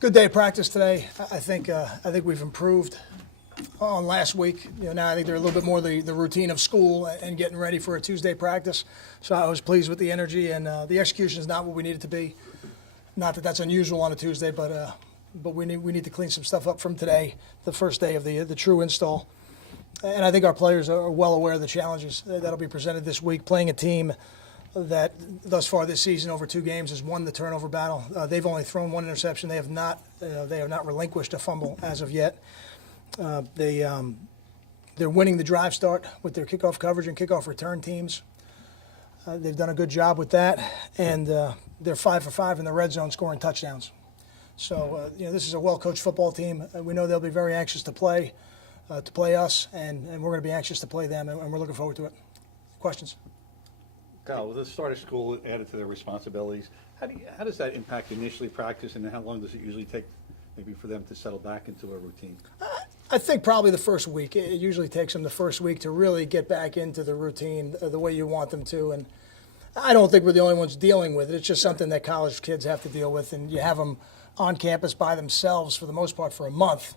Good day of practice today. I think we've improved on last week. Now I think they're a little bit more the routine of school and getting ready for a Tuesday practice. So I was pleased with the energy, and the execution is not what we need it to be. Not that that's unusual on a Tuesday, but we need to clean some stuff up from today, the first day of the true install. And I think our players are well aware of the challenges that'll be presented this week. Playing a team that thus far this season over 2 games has won the turnover battle. They've only thrown 1 interception. They have not relinquished a fumble as of yet. They're winning the drive start with their kickoff coverage and kickoff return teams. They've done a good job with that, and they're 5 for 5 in the red zone scoring touchdowns. So this is a well-coached football team. We know they'll be very anxious to play us, and we're going to be anxious to play them, and we're looking forward to it. Questions? Kyle, with the start of school added to their responsibilities, how does that impact initially practice, and how long does it usually take maybe for them to settle back into a routine? I think probably the first week. It usually takes them the first week to really get back into the routine the way you want them to. And I don't think we're the only ones dealing with it. It's just something that college kids have to deal with. And you have them on campus by themselves for the most part for a month.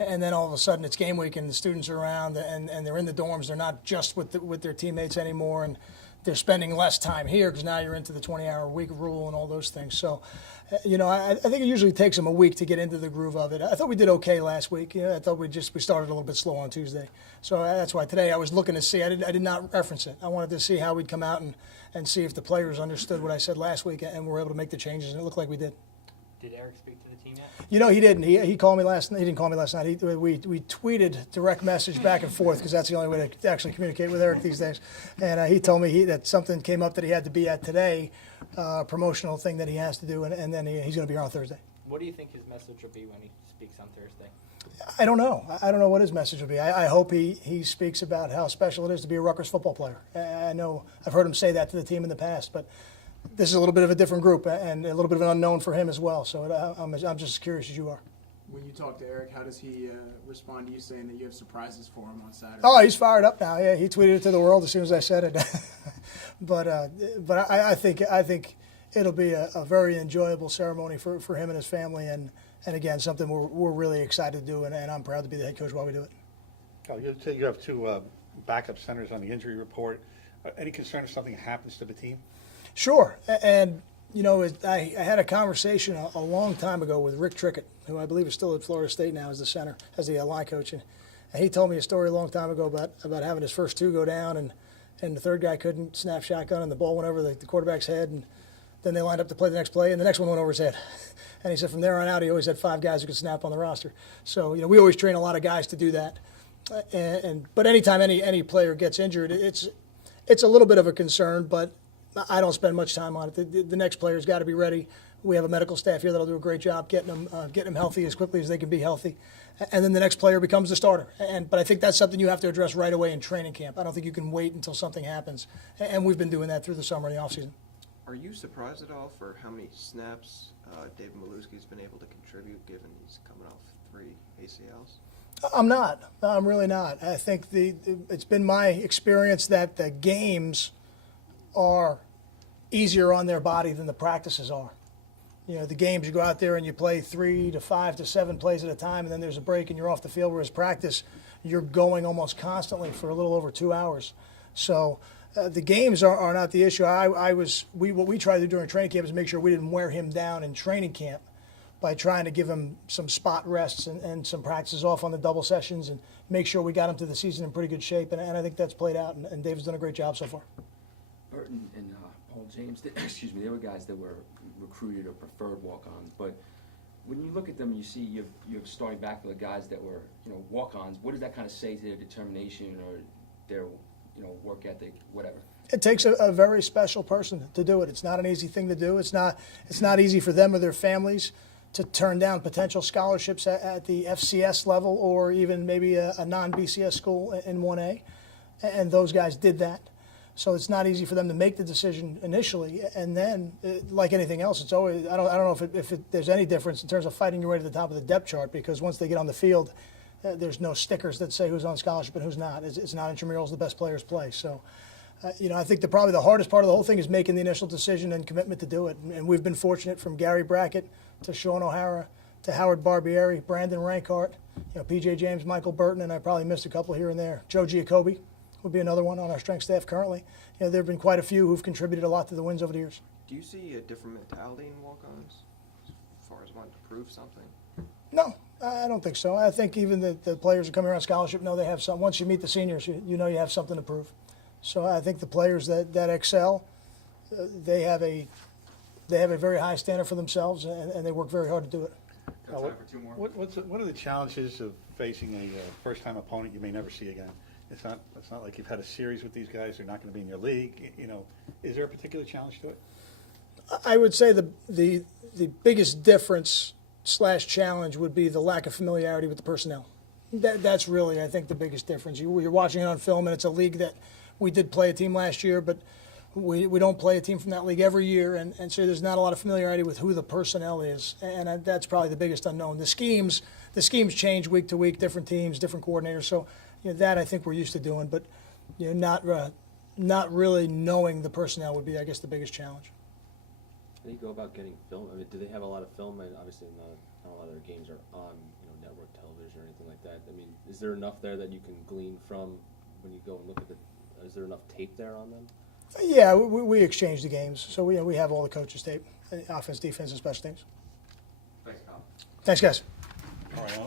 And then all of a sudden it's game week and the students are around and they're in the dorms. They're not just with their teammates anymore. And they're spending less time here because now you're into the 20-hour-a-week rule and all those things. So, I think it usually takes them a week to get into the groove of it. I thought we did okay last week. I thought we started a little bit slow on Tuesday. So that's why today I was looking to see. I did not reference it. I wanted to see how we'd come out and see if the players understood what I said last week and were able to make the changes, and it looked like we did. Did Eric speak to the team yet? He didn't. He called me last night. He didn't call me last night. We tweeted direct message back and forth because that's the only way to actually communicate with Eric these days. And he told me that something came up that he had to be at today, a promotional thing that he has to do, and then he's going to be here on Thursday. What do you think his message will be when he speaks on Thursday? I don't know. I don't know what his message will be. I hope he speaks about how special it is to be a Rutgers football player. I know I've heard him say that to the team in the past, but this is a little bit of a different group and a little bit of an unknown for him as well. So I'm just as curious as you are. When you talk to Eric, how does he respond to you saying that you have surprises for him on Saturday? Oh, he's fired up now. Yeah, he tweeted it to the world as soon as I said it. but I think it'll be a very enjoyable ceremony for him and his family, and again something we're really excited to do, and I'm proud to be the head coach while we do it. Kyle, you say you have 2 backup centers on the injury report. Any concern if something happens to the team? Sure, and I had a conversation a long time ago with Rick Trickett, who I believe is still at Florida State now as the center, as the line coach, and he told me a story a long time ago about having his first 2 go down, and the third guy couldn't snap shotgun, and the ball went over the quarterback's head, and then they lined up to play the next play, and the next one went over his head. And he said from there on out, he always had 5 guys who could snap on the roster. So we always train a lot of guys to do that, but anytime any player gets injured, it's a little bit of a concern, but I don't spend much time on it. The next player's got to be ready. We have a medical staff here that'll do a great job getting them healthy as quickly as they can be healthy, and then the next player becomes the starter. But I think that's something you have to address right away in training camp. I don't think you can wait until something happens, and we've been doing that through the summer and the offseason. Are you surprised at all for how many snaps David Maluski's been able to contribute, given he's coming off 3 ACLs? I'm not. I'm really not. I think it's been my experience that the games are easier on their body than the practices are. The games, you go out there and you play 3 to 5 to 7 plays at a time, and then there's a break and you're off the field, whereas practice, you're going almost constantly for a little over 2 hours. So the games are not the issue. What we tried to do during training camp is make sure we didn't wear him down in training camp by trying to give him some spot rests and some practices off on the double sessions and make sure we got him to the season in pretty good shape, and I think that's played out, and David's done a great job so far. Burton and Paul James, they were guys that were recruited or preferred walk-ons. But when you look at them, you see you're starting back with guys that were walk-ons. What does that kind of say to their determination or their work ethic, whatever? It takes a very special person to do it. It's not an easy thing to do. It's not easy for them or their families to turn down potential scholarships at the FCS level or even maybe a non-BCS school in 1A, and those guys did that. So it's not easy for them to make the decision initially, and then, like anything else, it's always I don't know if there's any difference in terms of fighting your way to the top of the depth chart, because once they get on the field, there's no stickers that say who's on scholarship and who's not. It's not intramurals; the best players play. So, I think probably the hardest part of the whole thing is making the initial decision and commitment to do it. And we've been fortunate, from Gary Brackett to Sean O'Hara to Howard Barbieri, Brandon Rankart, P.J. James, Michael Burton, and I probably missed a couple here and there. Joe Giacobbe would be another one on our strength staff currently. There have been quite a few who've contributed a lot to the wins over the years. Do you see a different mentality in walk-ons as far as wanting to prove something? No, I don't think so. I think even the players who come here on scholarship know they have something. Once you meet the seniors, you know you have something to prove. So I think the players that excel, they have a very high standard for themselves, and they work very hard to do it. Got time for two more? What are the challenges of facing a first-time opponent you may never see again? It's not like you've had a series with these guys. They're not going to be in your league. Is there a particular challenge to it? I would say the biggest difference / challenge would be the lack of familiarity with the personnel. That's really, I think, the biggest difference. You're watching it on film, and it's a league that we did play a team last year, but we don't play a team from that league every year, and so there's not a lot of familiarity with who the personnel is, and that's probably the biggest unknown. The schemes change week to week, different teams, different coordinators, so that I think we're used to doing, but not really knowing the personnel would be, I guess, the biggest challenge. How do you go about getting film? I mean, do they have a lot of film? And obviously, not a lot of their games are on network television or anything like that. I mean, is there enough there that you can glean from when you go and look at the? Is there enough tape there on them? Yeah, we exchange the games, so we have all the coaches' tape, offense, defense, and special teams. Thanks, Kyle. Thanks, guys. All right.